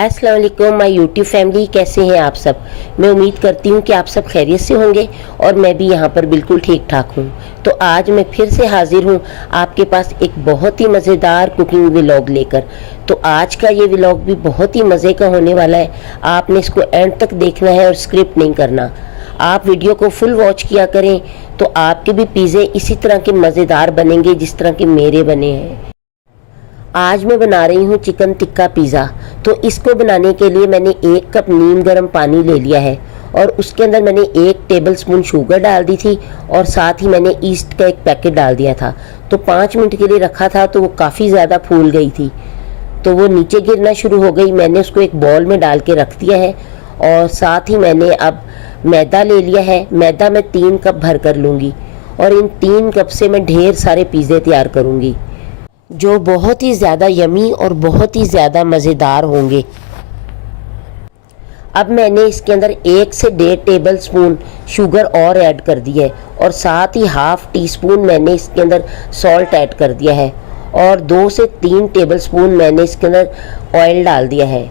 अस्सलाम वालेकुम my YouTube family, कैसे हैं आप सब। मैं उम्मीद करती हूँ कि आप सब खैरियत से होंगे और मैं भी यहाँ पर बिल्कुल ठीक ठाक हूँ। तो आज मैं फिर से हाजिर हूँ आपके पास एक बहुत ही मज़ेदार कुकिंग व्लॉग लेकर। तो आज का ये व्लॉग भी बहुत ही मज़े का होने वाला है। आपने इसको एंड तक देखना है और स्क्रिप्ट नहीं करना। आप वीडियो को फुल वॉच किया करें तो आपके भी पिज़्ज़े इसी तरह के मज़ेदार बनेंगे जिस तरह के मेरे बने हैं। आज मैं बना रही हूँ चिकन टिक्का पिज़्ज़ा। तो इसको बनाने के लिए मैंने 1 कप नीम गर्म पानी ले लिया है और उसके अंदर मैंने 1 टेबलस्पून शुगर डाल दी थी और साथ ही मैंने ईस्ट का एक पैकेट डाल दिया था। तो 5 मिनट के लिए रखा था तो वो काफ़ी ज़्यादा फूल गई थी, तो वो नीचे गिरना शुरू हो गई। मैंने उसको एक बॉल में डाल के रख दिया है और साथ ही मैंने अब मैदा ले लिया है। मैदा मैं 3 कप भर कर लूँगी और इन 3 कप से मैं ढेर सारे पिज़्ज़े तैयार करूँगी जो बहुत ही ज़्यादा यमी और बहुत ही ज़्यादा मज़ेदार होंगे। अब मैंने इसके अंदर 1 से 1.5 टेबलस्पून शुगर और ऐड कर दी है और साथ ही हाफ़ टी स्पून मैंने इसके अंदर सॉल्ट ऐड कर दिया है और 2 से 3 टेबलस्पून मैंने इसके अंदर ऑयल डाल दिया है।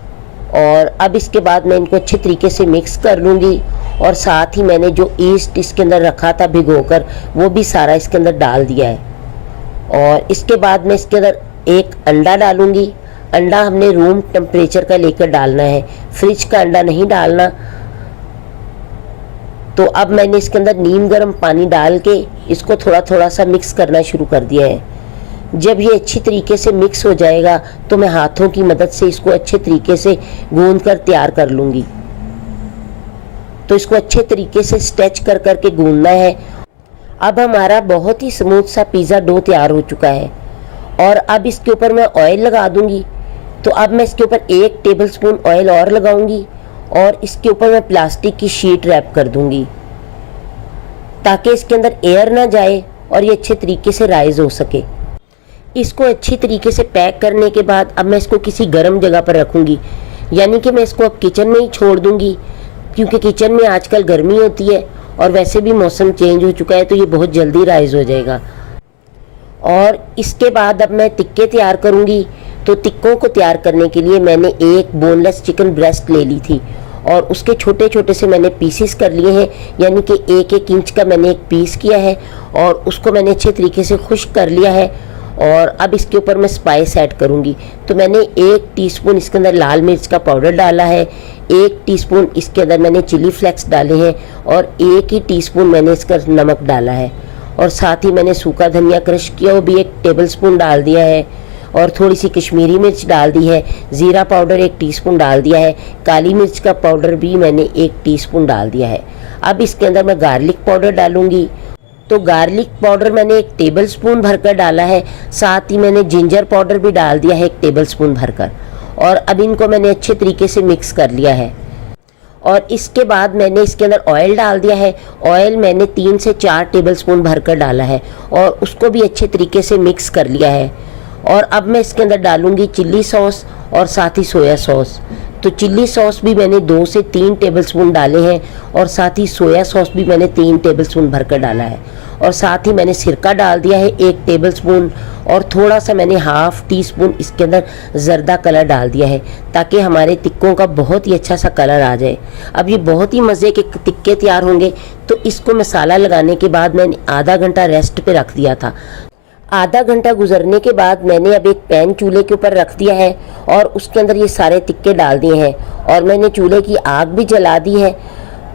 और अब इसके बाद मैं इनको अच्छे तरीके से मिक्स कर लूँगी और साथ ही मैंने जो ईस्ट इसके अंदर रखा था भिगोकर वो भी सारा इसके अंदर डाल दिया है। और इसके बाद मैं इसके अंदर 1 अंडा डालूंगी। अंडा हमने रूम टेम्परेचर का लेकर डालना है, फ्रिज का अंडा नहीं डालना। तो अब मैंने इसके अंदर नीम गर्म पानी डाल के इसको थोड़ा थोड़ा सा मिक्स करना शुरू कर दिया है। जब ये अच्छी तरीके से मिक्स हो जाएगा तो मैं हाथों की मदद से इसको अच्छे तरीके से गूंद कर तैयार कर लूँगी। तो इसको अच्छे तरीके से स्ट्रेच कर करके गूंदना है। अब हमारा बहुत ही स्मूथ सा पिज़्ज़ा डो तैयार हो चुका है और अब इसके ऊपर मैं ऑयल लगा दूंगी। तो अब मैं इसके ऊपर 1 टेबलस्पून ऑयल और लगाऊंगी और इसके ऊपर मैं प्लास्टिक की शीट रैप कर दूंगी ताकि इसके अंदर एयर ना जाए और ये अच्छे तरीके से राइज हो सके। इसको अच्छी तरीके से पैक करने के बाद अब मैं इसको किसी गर्म जगह पर रखूँगी, यानी कि मैं इसको अब किचन में ही छोड़ दूँगी क्योंकि किचन में आजकल गर्मी होती है और वैसे भी मौसम चेंज हो चुका है तो ये बहुत जल्दी राइज हो जाएगा। और इसके बाद अब मैं टिक्के तैयार करूँगी। तो टिक्कों को तैयार करने के लिए मैंने एक बोनलेस चिकन ब्रेस्ट ले ली थी और उसके छोटे छोटे से मैंने पीसेस कर लिए हैं, यानी कि 1-1 इंच का मैंने एक पीस किया है और उसको मैंने अच्छे तरीके से खुश्क कर लिया है। और अब इसके ऊपर मैं स्पाइस ऐड करूँगी। तो मैंने 1 टीस्पून इसके अंदर लाल मिर्च का पाउडर डाला है, 1 टीस्पून इसके अंदर मैंने चिली फ्लेक्स डाले हैं और 1 ही टीस्पून मैंने इसका नमक डाला है और साथ ही मैंने सूखा धनिया क्रश किया वो भी 1 टेबलस्पून डाल दिया है और थोड़ी सी कश्मीरी मिर्च डाल दी है। ज़ीरा पाउडर 1 टीस्पून डाल दिया है। काली मिर्च का पाउडर भी मैंने 1 टीस्पून डाल दिया है। अब इसके अंदर मैं गार्लिक पाउडर डालूँगी। तो गार्लिक पाउडर मैंने 1 टेबलस्पून भरकर डाला है। साथ ही मैंने जिंजर पाउडर भी डाल दिया है 1 टेबलस्पून भरकर और अब इनको मैंने अच्छे तरीके से मिक्स कर लिया है। और इसके बाद मैंने इसके अंदर ऑयल डाल दिया है। ऑयल मैंने 3 से 4 टेबलस्पून भरकर डाला है और उसको भी अच्छे तरीके से मिक्स कर लिया है। और अब मैं इसके अंदर डालूंगी चिल्ली सॉस और साथ ही सोया सॉस। तो चिल्ली सॉस भी मैंने 2 से 3 टेबलस्पून डाले हैं और साथ ही सोया सॉस भी मैंने 3 टेबलस्पून भरकर डाला है और साथ ही मैंने सिरका डाल दिया है 1 टेबलस्पून और थोड़ा सा मैंने हाफ़ टी स्पून इसके अंदर ज़र्दा कलर डाल दिया है ताकि हमारे टिक्कों का बहुत ही अच्छा सा कलर आ जाए। अब ये बहुत ही मज़े के टिक्के तैयार होंगे। तो इसको मसाला लगाने के बाद मैंने आधा घंटा रेस्ट पे रख दिया था। आधा घंटा गुजरने के बाद मैंने अब एक पैन चूल्हे के ऊपर रख दिया है और उसके अंदर ये सारे टिक्के डाल दिए हैं और मैंने चूल्हे की आग भी जला दी है।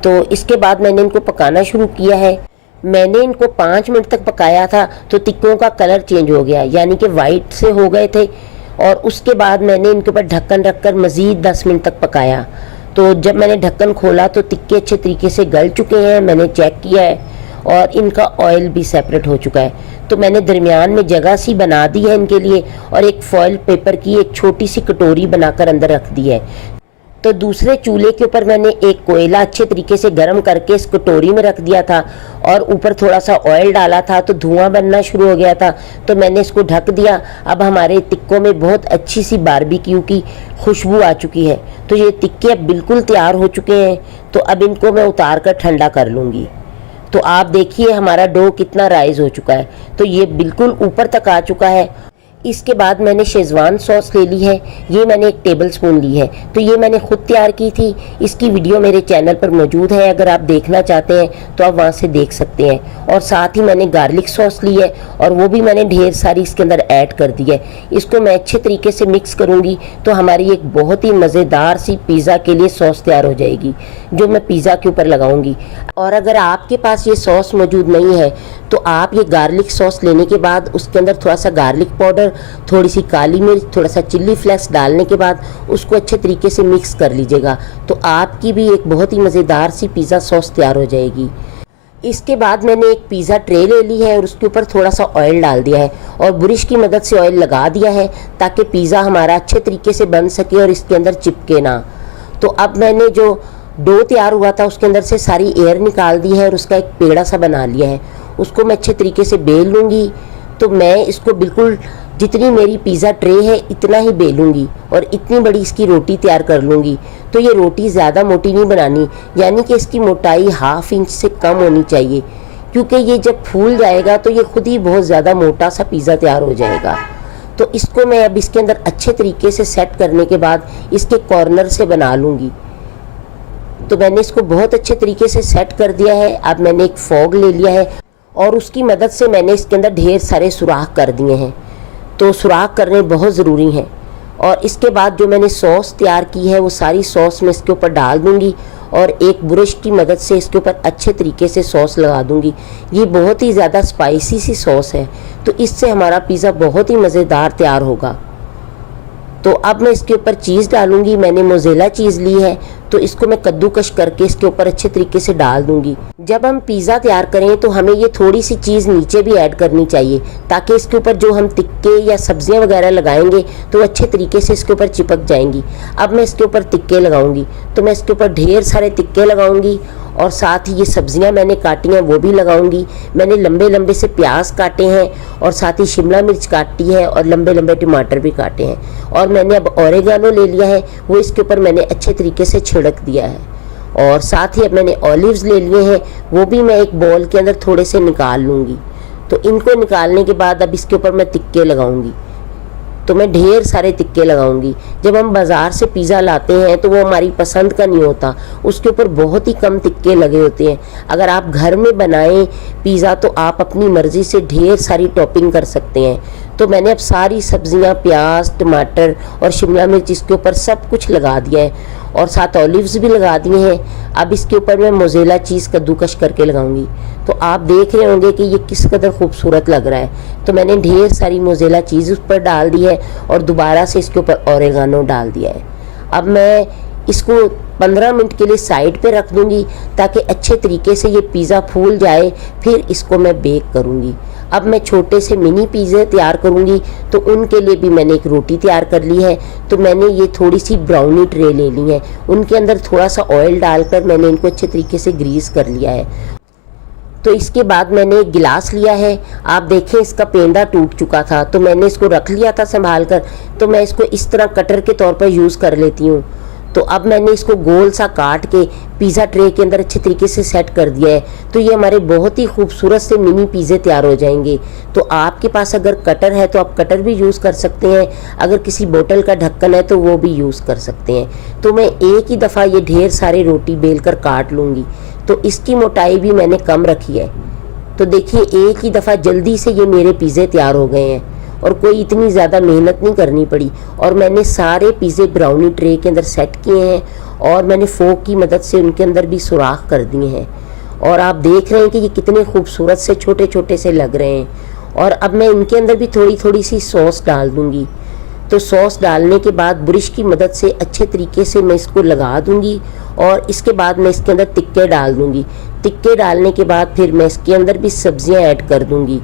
तो इसके बाद मैंने इनको पकाना शुरू किया है। मैंने इनको 5 मिनट तक पकाया था तो टिक्कों का कलर चेंज हो गया, यानी कि वाइट से हो गए थे। और उसके बाद मैंने इनके ऊपर ढक्कन रखकर मज़ीद 10 मिनट तक पकाया। तो जब मैंने ढक्कन खोला तो टिक्के अच्छे तरीके से गल चुके हैं, मैंने चेक किया है और इनका ऑयल भी सेपरेट हो चुका है। तो मैंने दरमियान में जगह सी बना दी है इनके लिए और एक फॉइल पेपर की एक छोटी सी कटोरी बनाकर अंदर रख दी है। तो दूसरे चूल्हे के ऊपर मैंने एक कोयला अच्छे तरीके से गर्म करके इस कटोरी में रख दिया था और ऊपर थोड़ा सा ऑयल डाला था तो धुआं बनना शुरू हो गया था। तो मैंने इसको ढक दिया। अब हमारे टिक्कों में बहुत अच्छी सी बारबेक्यू की खुशबू आ चुकी है। तो ये टिक्के अब बिल्कुल तैयार हो चुके हैं। तो अब इनको मैं उतार कर ठंडा कर लूँगी। तो आप देखिए हमारा डो कितना राइज हो चुका है। तो ये बिल्कुल ऊपर तक आ चुका है। इसके बाद मैंने शेज़वान सॉस ले ली है, ये मैंने 1 टेबल स्पून ली है। तो ये मैंने खुद तैयार की थी, इसकी वीडियो मेरे चैनल पर मौजूद है, अगर आप देखना चाहते हैं तो आप वहाँ से देख सकते हैं। और साथ ही मैंने गार्लिक सॉस ली है और वो भी मैंने ढेर सारी इसके अंदर ऐड कर दी है। इसको मैं अच्छे तरीके से मिक्स करूँगी तो हमारी एक बहुत ही मज़ेदार सी पिज़्ज़ा के लिए सॉस तैयार हो जाएगी, जो मैं पिज़्ज़ा के ऊपर लगाऊंगी। और अगर आपके पास ये सॉस मौजूद नहीं है तो आप ये गार्लिक सॉस लेने के बाद उसके अंदर थोड़ा सा गार्लिक पाउडर, थोड़ी सी काली मिर्च, थोड़ा सा चिल्ली फ्लेक्स डालने के बाद उसको अच्छे तरीके से मिक्स कर लीजिएगा, तो आपकी भी एक बहुत ही मज़ेदार सी पिज़्ज़ा सॉस तैयार हो जाएगी। इसके बाद मैंने एक पिज़्ज़ा ट्रे ले ली है और उसके ऊपर थोड़ा सा ऑयल डाल दिया है और ब्रश की मदद से ऑयल लगा दिया है ताकि पिज़्ज़ा हमारा अच्छे तरीके से बन सके और इसके अंदर चिपके ना। तो अब मैंने जो डो तैयार हुआ था उसके अंदर से सारी एयर निकाल दी है और उसका एक पेड़ा सा बना लिया है। उसको मैं अच्छे तरीके से बेल लूँगी। तो मैं इसको बिल्कुल जितनी मेरी पिज़्ज़ा ट्रे है इतना ही बेलूँगी और इतनी बड़ी इसकी रोटी तैयार कर लूँगी। तो ये रोटी ज़्यादा मोटी नहीं बनानी, यानी कि इसकी मोटाई 1/2 इंच से कम होनी चाहिए, क्योंकि ये जब फूल जाएगा तो ये खुद ही बहुत ज़्यादा मोटा सा पिज़्ज़ा तैयार हो जाएगा। तो इसको मैं अब इसके अंदर अच्छे तरीके से सेट करने के बाद इसके कॉर्नर से बना लूँगी। तो मैंने इसको बहुत अच्छे तरीके से सेट कर दिया है। अब मैंने एक फॉग ले लिया है और उसकी मदद से मैंने इसके अंदर ढेर सारे सुराख कर दिए हैं। तो सुराख करने बहुत ज़रूरी हैं। और इसके बाद जो मैंने सॉस तैयार की है वो सारी सॉस मैं इसके ऊपर डाल दूंगी और एक ब्रश की मदद से इसके ऊपर अच्छे तरीके से सॉस लगा दूंगी। ये बहुत ही ज़्यादा स्पाइसी सी सॉस है, तो इससे हमारा पिज़्ज़ा बहुत ही मज़ेदार तैयार होगा। तो अब मैं इसके ऊपर चीज़ डालूंगी। मैंने मोज़ेला चीज़ ली है, तो इसको मैं कद्दूकश करके इसके ऊपर अच्छे तरीके से डाल दूंगी। जब हम पिज़्ज़ा तैयार करें तो हमें ये थोड़ी सी चीज़ नीचे भी ऐड करनी चाहिए, ताकि इसके ऊपर जो हम टिक्के या सब्जियां वगैरह लगाएंगे तो अच्छे तरीके से इसके ऊपर चिपक जाएंगी। अब मैं इसके ऊपर टिक्के लगाऊंगी, तो मैं इसके ऊपर ढेर सारे टिक्के लगाऊंगी और साथ ही ये सब्जियां मैंने काटी हैं वो भी लगाऊंगी। मैंने लंबे लंबे से प्याज काटे हैं और साथ ही शिमला मिर्च काटी है और लंबे लंबे टमाटर भी काटे हैं। और मैंने अब ओरेगानो ले लिया है, वो इसके ऊपर मैंने अच्छे तरीके से छिड़क दिया है। और साथ ही अब मैंने ऑलिव्स ले लिए हैं, वो भी मैं एक बॉल के अंदर थोड़े से निकाल लूँगी। तो इनको निकालने के बाद अब इसके ऊपर मैं टिक्के लगाऊंगी। तो मैं ढेर सारे टिक्के लगाऊंगी। जब हम बाज़ार से पिज़्ज़ा लाते हैं तो वो हमारी पसंद का नहीं होता, उसके ऊपर बहुत ही कम टिक्के लगे होते हैं। अगर आप घर में बनाएं पिज़्ज़ा तो आप अपनी मर्ज़ी से ढेर सारी टॉपिंग कर सकते हैं। तो मैंने अब सारी सब्जियां, प्याज, टमाटर और शिमला मिर्च इसके ऊपर सब कुछ लगा दिया है और साथ ऑलिव्स भी लगा दिए हैं। अब इसके ऊपर मैं मोज़ेला चीज़ कद्दूकश करके लगाऊंगी। तो आप देख रहे होंगे कि ये किस कदर खूबसूरत लग रहा है। तो मैंने ढेर सारी मोज़ेला चीज़ उस पर डाल दी है और दोबारा से इसके ऊपर ओरेगानो डाल दिया है। अब मैं इसको 15 मिनट के लिए साइड पे रख दूंगी ताकि अच्छे तरीके से ये पिज़्ज़ा फूल जाए, फिर इसको मैं बेक करूंगी। अब मैं छोटे से मिनी पिज़्ज़े तैयार करूंगी, तो उनके लिए भी मैंने एक रोटी तैयार कर ली है। तो मैंने ये थोड़ी सी ब्राउनी ट्रे ले ली है, उनके अंदर थोड़ा सा ऑयल डालकर मैंने इनको अच्छे तरीके से ग्रीस कर लिया है। तो इसके बाद मैंने एक गिलास लिया है, आप देखें इसका पेंदा टूट चुका था, तो मैंने इसको रख लिया था संभाल कर। तो मैं इसको इस तरह कटर के तौर पर यूज़ कर लेती हूँ। तो अब मैंने इसको गोल सा काट के पिज़्ज़ा ट्रे के अंदर अच्छे तरीके से सेट कर दिया है। तो ये हमारे बहुत ही खूबसूरत से मिनी पिज़्ज़े तैयार हो जाएंगे। तो आपके पास अगर कटर है तो आप कटर भी यूज़ कर सकते हैं, अगर किसी बोतल का ढक्कन है तो वो भी यूज़ कर सकते हैं। तो मैं एक ही दफ़ा ये ढेर सारे रोटी बेल कर काट लूँगी। तो इसकी मोटाई भी मैंने कम रखी है। तो देखिए एक ही दफ़ा जल्दी से ये मेरे पिज़्ज़े तैयार हो गए हैं और कोई इतनी ज़्यादा मेहनत नहीं करनी पड़ी। और मैंने सारे पिज़्ज़े ब्राउनी ट्रे के अंदर सेट किए हैं और मैंने फोक की मदद से उनके अंदर भी सुराख कर दिए हैं। और आप देख रहे हैं कि ये कितने खूबसूरत से छोटे छोटे से लग रहे हैं। और अब मैं इनके अंदर भी थोड़ी थोड़ी सी सॉस डाल दूँगी। तो सॉस डालने के बाद ब्रश की मदद से अच्छे तरीके से मैं इसको लगा दूँगी और इसके बाद मैं इसके अंदर टिक्के डाल दूँगी। टिक्के डालने के बाद फिर मैं इसके अंदर भी सब्जियां ऐड कर दूँगी।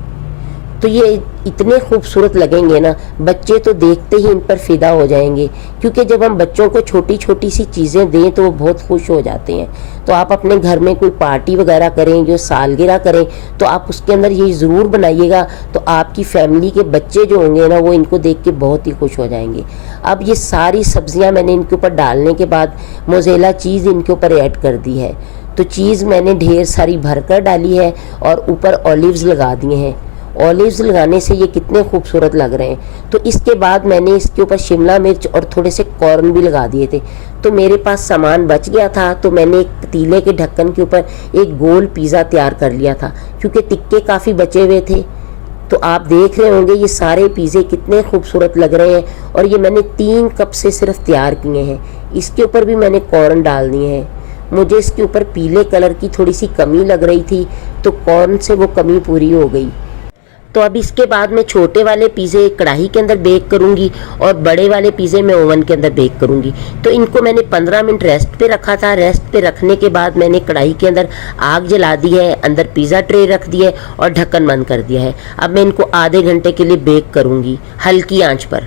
तो ये इतने खूबसूरत लगेंगे ना, बच्चे तो देखते ही इन पर फ़िदा हो जाएंगे, क्योंकि जब हम बच्चों को छोटी छोटी सी चीज़ें दें तो वो बहुत खुश हो जाते हैं। तो आप अपने घर में कोई पार्टी वगैरह करें, जो सालगिरह करें, तो आप उसके अंदर ये ज़रूर बनाइएगा। तो आपकी फैमिली के बच्चे जो होंगे ना वो इनको देख के बहुत ही खुश हो जाएंगे। अब ये सारी सब्जियाँ मैंने इनके ऊपर डालने के बाद मोज़ेला चीज़ इनके ऊपर ऐड कर दी है। तो चीज़ मैंने ढेर सारी भरकर डाली है और ऊपर ऑलिव्स लगा दिए हैं ऑलिव्स लगाने से ये कितने खूबसूरत लग रहे हैं। तो इसके बाद मैंने इसके ऊपर शिमला मिर्च और थोड़े से कॉर्न भी लगा दिए थे। तो मेरे पास सामान बच गया था, तो मैंने एक पतीले के ढक्कन के ऊपर एक गोल पिज़्ज़ा तैयार कर लिया था, क्योंकि टिक्के काफ़ी बचे हुए थे। तो आप देख रहे होंगे ये सारे पिज़्ज़े कितने खूबसूरत लग रहे हैं, और ये मैंने 3 कप से सिर्फ तैयार किए हैं। इसके ऊपर भी मैंने कॉर्न डाल दिए हैं। मुझे इसके ऊपर पीले कलर की थोड़ी सी कमी लग रही थी, तो कॉर्न से वो कमी पूरी हो गई। तो अब इसके बाद मैं छोटे वाले पिज़्ज़े कढ़ाई के अंदर बेक करूंगी और बड़े वाले पिज़्ज़े मैं ओवन के अंदर बेक करूंगी। तो इनको मैंने 15 मिनट रेस्ट पे रखा था। रेस्ट पे रखने के बाद मैंने कढ़ाई के अंदर आग जला दी है, अंदर पिज़्ज़ा ट्रे रख दिया है और ढक्कन बंद कर दिया है। अब मैं इनको आधे घंटे के लिए बेक करूंगी हल्की आंच पर।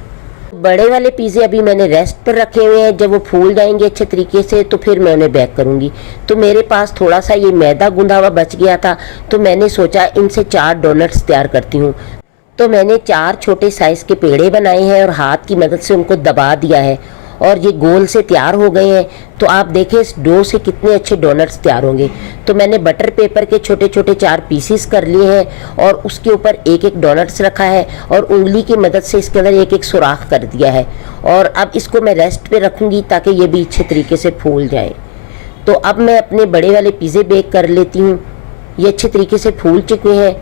बड़े वाले पिज़्ज़े अभी मैंने रेस्ट पर रखे हुए हैं, जब वो फूल जाएंगे अच्छे तरीके से तो फिर मैं उन्हें बेक करूंगी। तो मेरे पास थोड़ा सा ये मैदा गूंदा हुआ बच गया था, तो मैंने सोचा इनसे 4 डोनट्स तैयार करती हूँ। तो मैंने 4 छोटे साइज़ के पेड़े बनाए हैं और हाथ की मदद से उनको दबा दिया है और ये गोल से तैयार हो गए हैं। तो आप देखें इस डो से कितने अच्छे डोनट्स तैयार होंगे। तो मैंने बटर पेपर के छोटे छोटे 4 पीसीस कर लिए हैं और उसके ऊपर एक एक डोनट्स रखा है और उंगली की मदद से इसके अंदर एक एक सुराख कर दिया है। और अब इसको मैं रेस्ट पे रखूँगी ताकि ये भी अच्छे तरीके से फूल जाए। तो अब मैं अपने बड़े वाले पिज़्ज़े बेक कर लेती हूँ। ये अच्छे तरीके से फूल चुके हैं,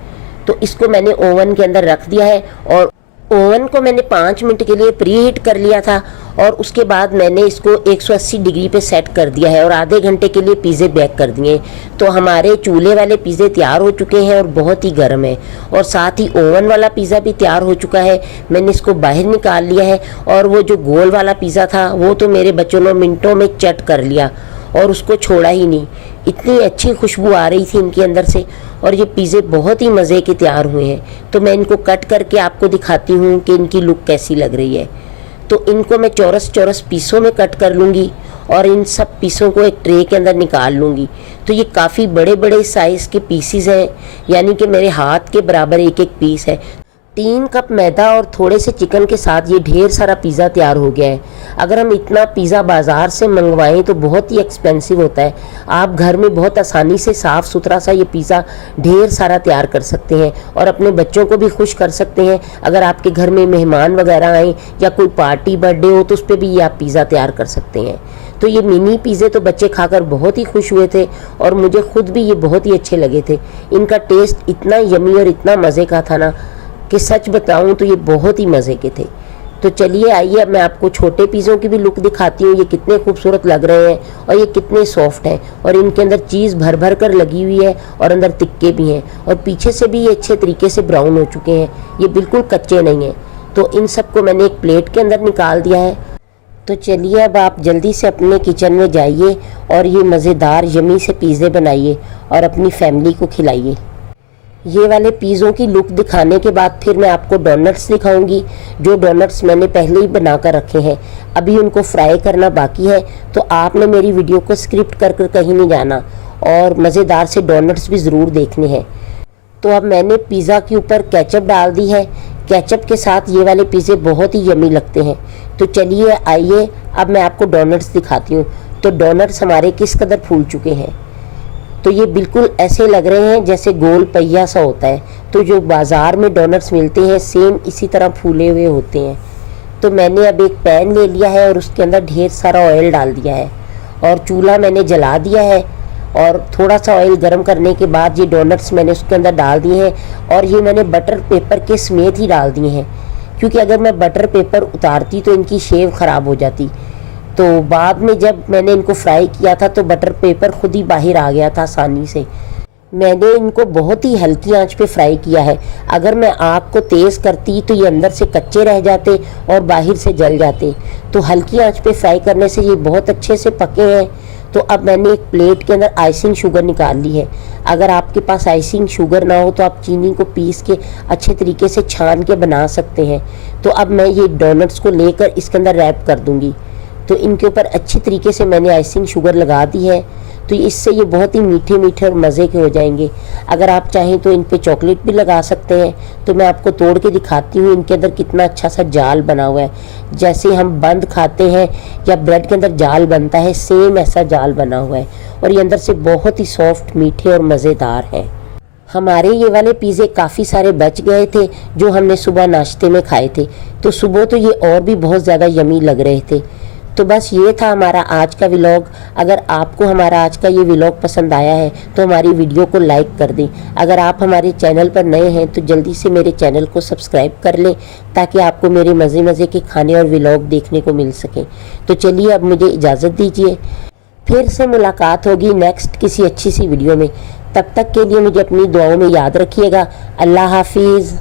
तो इसको मैंने ओवन के अंदर रख दिया है और ओवन को मैंने 5 मिनट के लिए प्री हीट कर लिया था और उसके बाद मैंने इसको 180 डिग्री पे सेट कर दिया है और आधे घंटे के लिए पिज़्ज़े बेक कर दिए। तो हमारे चूल्हे वाले पिज़्ज़े तैयार हो चुके हैं और बहुत ही गर्म है, और साथ ही ओवन वाला पिज़्ज़ा भी तैयार हो चुका है। मैंने इसको बाहर निकाल लिया है और वो जो गोल वाला पिज़्ज़ा था वो तो मेरे बच्चों ने मिनटों में चट कर लिया और उसको छोड़ा ही नहीं। इतनी अच्छी खुशबू आ रही थी इनके अंदर से, और ये पिज़्ज़े बहुत ही मज़े के तैयार हुए हैं। तो मैं इनको कट करके आपको दिखाती हूँ कि इनकी लुक कैसी लग रही है। तो इनको मैं चौरस चौरस पीसों में कट कर लूँगी और इन सब पीसों को एक ट्रे के अंदर निकाल लूँगी। तो ये काफ़ी बड़े बड़े साइज़ के पीसीज हैं, यानी कि मेरे हाथ के बराबर एक एक पीस है। 3 कप मैदा और थोड़े से चिकन के साथ ये ढेर सारा पिज़्ज़ा तैयार हो गया है। अगर हम इतना पिज़्ज़ा बाज़ार से मंगवाएं तो बहुत ही एक्सपेंसिव होता है। आप घर में बहुत आसानी से साफ़ सुथरा सा ये पिज़्ज़ा ढेर सारा तैयार कर सकते हैं और अपने बच्चों को भी खुश कर सकते हैं। अगर आपके घर में मेहमान वगैरह आएँ या कोई पार्टी बर्थडे हो तो उस पर भी ये आप पिज़्ज़ा तैयार कर सकते हैं। तो ये मिनी पिज़्ज़े तो बच्चे खाकर बहुत ही खुश हुए थे और मुझे खुद भी ये बहुत ही अच्छे लगे थे। इनका टेस्ट इतना यमी और इतना मज़े का था ना कि सच बताऊं तो ये बहुत ही मज़े के थे। तो चलिए आइए अब मैं आपको छोटे पिज़्ज़ों की भी लुक दिखाती हूँ। ये कितने खूबसूरत लग रहे हैं और ये कितने सॉफ्ट हैं और इनके अंदर चीज़ भर भर कर लगी हुई है और अंदर तिक्के भी हैं और पीछे से भी ये अच्छे तरीके से ब्राउन हो चुके हैं। ये बिल्कुल कच्चे नहीं हैं। तो इन सबको मैंने एक प्लेट के अंदर निकाल दिया है। तो चलिए अब आप जल्दी से अपने किचन में जाइए और ये मज़ेदार यमी से पिज़्ज़े बनाइए और अपनी फैमिली को खिलाइए। ये वाले पिज़्ज़ों की लुक दिखाने के बाद फिर मैं आपको डोनट्स दिखाऊंगी, जो डोनट्स मैंने पहले ही बनाकर रखे हैं। अभी उनको फ्राई करना बाकी है, तो आपने मेरी वीडियो को स्किप कर कहीं नहीं जाना और मज़ेदार से डोनट्स भी ज़रूर देखने हैं। तो अब मैंने पिज़्ज़ा के ऊपर केचप डाल दी है। केचप के साथ ये वाले पिज़्ज़े बहुत ही यमी लगते हैं। तो चलिए आइए अब मैं आपको डोनट्स दिखाती हूँ। तो डोनट्स हमारे किस कदर फूल चुके हैं। तो ये बिल्कुल ऐसे लग रहे हैं जैसे गोल पहिया सा होता है। तो जो बाज़ार में डोनट्स मिलते हैं सेम इसी तरह फूले हुए होते हैं। तो मैंने अब एक पैन ले लिया है और उसके अंदर ढेर सारा ऑयल डाल दिया है और चूल्हा मैंने जला दिया है और थोड़ा सा ऑयल गर्म करने के बाद ये डोनट्स मैंने उसके अंदर डाल दिए हैं और ये मैंने बटर पेपर के समेत ही डाल दिए हैं, क्योंकि अगर मैं बटर पेपर उतारती तो इनकी शेप ख़राब हो जाती। तो बाद में जब मैंने इनको फ्राई किया था तो बटर पेपर खुद ही बाहर आ गया था आसानी से। मैंने इनको बहुत ही हल्की आंच पे फ्राई किया है। अगर मैं आग को तेज़ करती तो ये अंदर से कच्चे रह जाते और बाहर से जल जाते। तो हल्की आंच पे फ्राई करने से ये बहुत अच्छे से पके हैं। तो अब मैंने एक प्लेट के अंदर आइसिंग शुगर निकाल ली है। अगर आपके पास आइसिंग शुगर ना हो तो आप चीनी को पीस के अच्छे तरीके से छान के बना सकते हैं। तो अब मैं ये डोनट्स को लेकर इसके अंदर रैप कर दूँगी। तो इनके ऊपर अच्छी तरीके से मैंने आइसिंग शुगर लगा दी है। तो इससे ये बहुत ही मीठे मीठे और मज़े के हो जाएंगे। अगर आप चाहें तो इन पे चॉकलेट भी लगा सकते हैं। तो मैं आपको तोड़ के दिखाती हूँ इनके अंदर कितना अच्छा सा जाल बना हुआ है। जैसे हम बंद खाते हैं या ब्रेड के अंदर जाल बनता है, सेम ऐसा जाल बना हुआ है और ये अंदर से बहुत ही सॉफ्ट, मीठे और मज़ेदार है। हमारे ये वाले पिज़्ज़े काफ़ी सारे बच गए थे जो हमने सुबह नाश्ते में खाए थे, तो सुबह तो ये और भी बहुत ज़्यादा यमी लग रहे थे। तो बस ये था हमारा आज का व्लॉग। अगर आपको हमारा आज का ये व्लॉग पसंद आया है तो हमारी वीडियो को लाइक कर दें। अगर आप हमारे चैनल पर नए हैं तो जल्दी से मेरे चैनल को सब्सक्राइब कर लें ताकि आपको मेरे मज़े मज़े के खाने और व्लॉग देखने को मिल सकें। तो चलिए अब मुझे इजाज़त दीजिए, फिर से मुलाकात होगी नेक्स्ट किसी अच्छी सी वीडियो में। तब तक के लिए मुझे अपनी दुआओं में याद रखिएगा। अल्लाह हाफिज़।